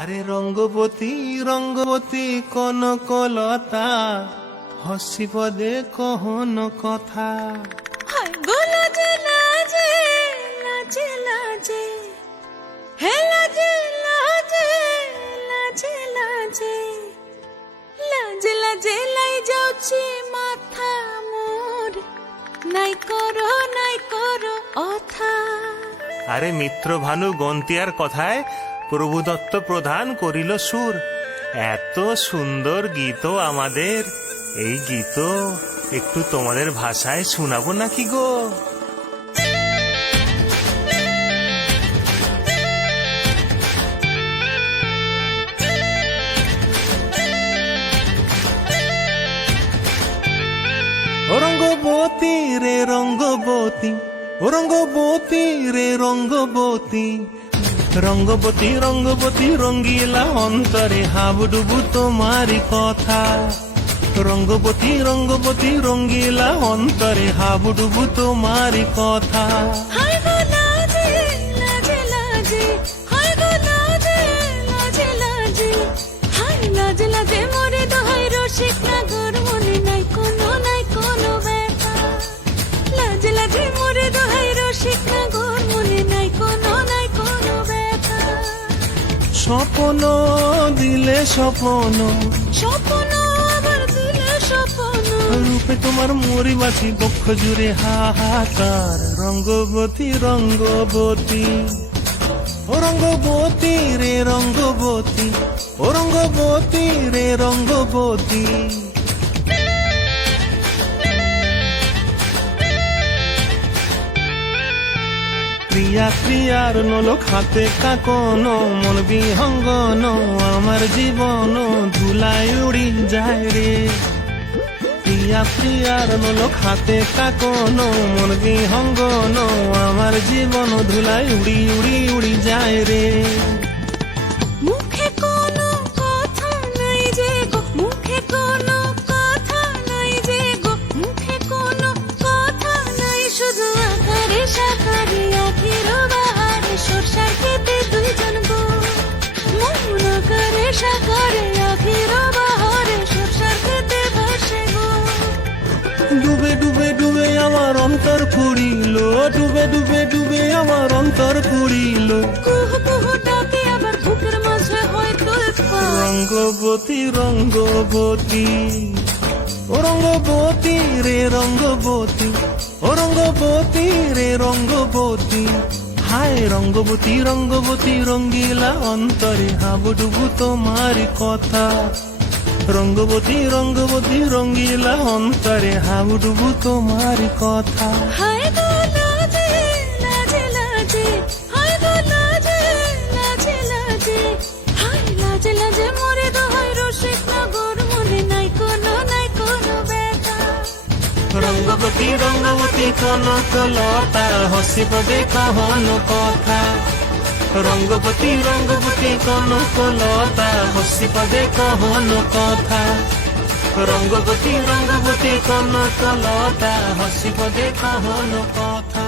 আরে রঙ্গবতী রঙ্গবতী কনকলতা হসি পদে কহন কথা। হায় গো লাজে লাজে লাজে লাজে হে লাজে লাজে লাজে লাজে লাজে লাজে লাই যাଉଛି মাথা মোর নাই করো অথা। আরে মিত্র ভানু গন্তিয়ার কথায় প্রভু দত্ত প্রধান করিল সুর। এত সুন্দর গীত আমাদের, এই গীত একটু তোমাদের ভাষায় শোনাবো নাকি গো? ও রঙ্গবতী রে রঙ্গবতী, ও রঙ্গবতী রে রঙ্গবতী, রঙ্গবতী রঙ্গবতী রঙ্গিলা অন্তরে হাবুডুবু তোমারি কথা। রঙ্গবতী রঙ্গবতী রঙ্গিলা অন্তরে হাবুডুবু তোমারি কথা। হায় গো লাজে লাজে লাজে হায় গো লাজে লাজে লাজে হায় লাজে লাজে মোরে দহাই রসিক নাগর মনে নাই কোনো ব্যথা। লাজে লাজে মোরে দহাই রসিক নাগর মনে নাই কোনো ব্যথা। স্বপ্ন দিলে স্বপ্ন, স্বপ্ন আবার দিলে স্বপ্ন, রূপে তোমার মরি বাঁচি বক্ষ জুড়ে হাহাকার। রঙ্গবতী রঙ্গবতী, ও রঙ্গবতী রে রঙ্গবতী, ও রঙ্গবতী রে রঙ্গবতী। প্রিয়া প্রিয়ার নলো খাতে কাকন, মন বিহঙ্গন আমার জীবন ধুলায় উড়ি যায় রে। প্রিয়া প্রিয়ার নলো খাতে কাকন, মন বিহঙ্গন আমার জীবন ধুলায় উড়ি উড়ি উড়ি যায় রে। মুখে কোনো কথা নাই যে গো, মুখে কোনো কথা নাই যে গো, মুখে কোনো কথা নাই, শুধু আকারে সাকারে আখির বাহারে সরষার খেতে দুইজন গো। মন আকারে সাকারে আখির বাহারে সরষার খেতে ভাসে গো। ডুবে ডুবে ডুবে আমার অন্তর পুড়িল, ডুবে ডুবে ডুবে আমার অন্তর পুড়িল। কুহু কুহু ডাকে আবার বুকের মাঝে হয় তোলপাড়। রঙ্গবতী রঙ্গবতী, ও রঙ্গবতী রে রঙ্গবতী, ও রঙ্গবতী রে রঙ্গবতী। হায় রঙ্গবতী রঙ্গবতী রঙ্গিলা অন্তরে হাবুডুবু তোমারি কথা। রঙ্গবতী রঙ্গবতী রঙ্গিলা অন্তরে হাবুডুবু তোমারি কথা। হায় গো লাজে লাজে লাজে হায় গো লাজে লাজে লাজে হায় লাজে লাজে মোরে দহাই রসিক নগর মনে নাই কোনো ব্যথা। রঙ্গবতী রঙ্গবতী কনকলতা হসি পদে কহন কথা। রঙ্গবতী রঙ্গবতী কনকলতা হসি পদে কহন কথা। রঙ্গবতী রঙ্গবতী কনকলতা হসি পদে কহন কথা।